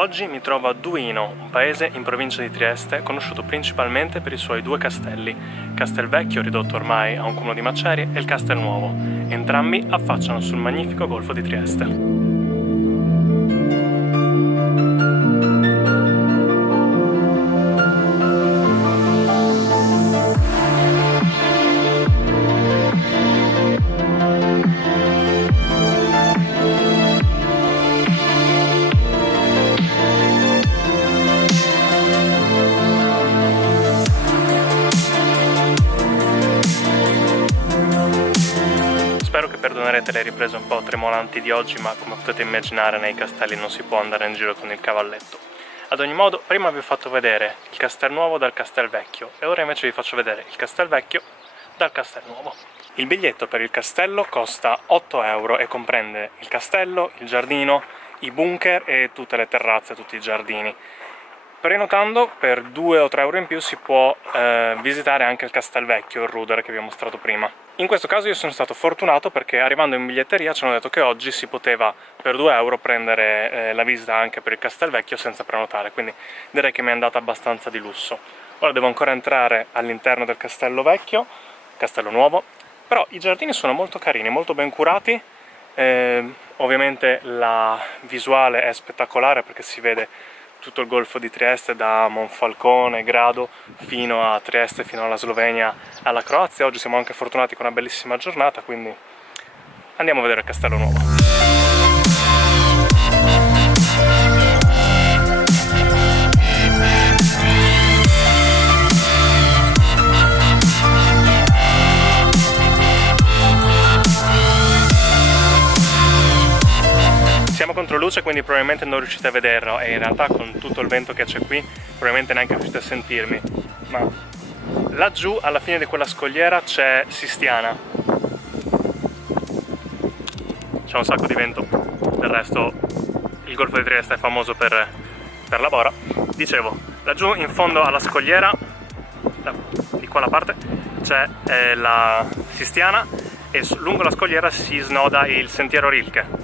Oggi mi trovo a Duino, un paese in provincia di Trieste, conosciuto principalmente per i suoi due castelli, Castelvecchio, ridotto ormai a un cumulo di macerie, e il Castelnuovo. Entrambi affacciano sul magnifico golfo di Trieste. Spero che perdonerete le riprese un po' tremolanti di oggi, ma come potete immaginare nei castelli non si può andare in giro con il cavalletto. Ad ogni modo, prima vi ho fatto vedere il Castelnuovo dal Castelvecchio e ora invece vi faccio vedere il Castelvecchio dal Castelnuovo. Il biglietto per il castello costa 8 euro e comprende il castello, il giardino, i bunker e tutte le terrazze, tutti i giardini. Prenotando per 2 o 3 euro in più si può visitare anche il Castelvecchio, il Ruder che vi ho mostrato prima. In questo caso io sono stato fortunato perché arrivando in biglietteria ci hanno detto che oggi si poteva per 2 euro prendere la visita anche per il Castelvecchio senza prenotare, quindi direi che mi è andata abbastanza di lusso. Ora devo ancora entrare all'interno del Castello Vecchio, Castello Nuovo, però i giardini sono molto carini, molto ben curati, ovviamente la visuale è spettacolare perché si vede tutto il golfo di Trieste da Monfalcone, Grado, fino a Trieste, fino alla Slovenia, alla Croazia. Oggi siamo anche fortunati con una bellissima giornata, quindi andiamo a vedere il Castello Nuovo. Siamo contro luce, quindi probabilmente non riuscite a vederlo e in realtà con tutto il vento che c'è qui probabilmente neanche riuscite a sentirmi, ma laggiù alla fine di quella scogliera c'è Sistiana. C'è un sacco di vento, del resto il golfo di Trieste è famoso per la bora. Dicevo, laggiù in fondo alla scogliera, di quella parte, c'è la Sistiana e lungo la scogliera si snoda il sentiero Rilke.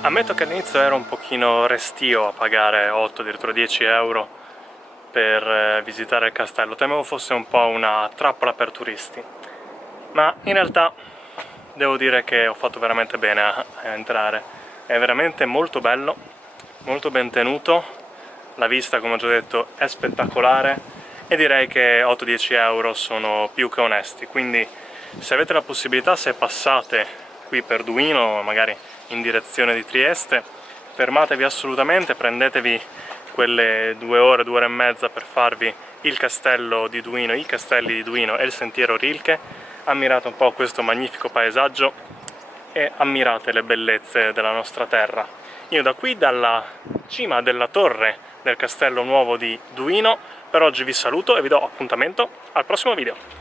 Ammetto che all'inizio ero un pochino restio a pagare 8, addirittura 10 euro per visitare il castello, temevo fosse un po' una trappola per turisti, ma in realtà devo dire che ho fatto veramente bene a entrare, è veramente molto bello, molto ben tenuto, la vista come ho già detto è spettacolare e direi che 8-10 euro sono più che onesti, quindi se avete la possibilità, se passate qui per Duino, magari in direzione di Trieste, fermatevi assolutamente, prendetevi quelle 2 ore, 2 ore e mezza per farvi il castello di Duino, i castelli di Duino e il sentiero Rilke, ammirate un po' questo magnifico paesaggio e ammirate le bellezze della nostra terra. Io da qui, dalla cima della torre del Castello Nuovo di Duino, per oggi vi saluto e vi do appuntamento al prossimo video.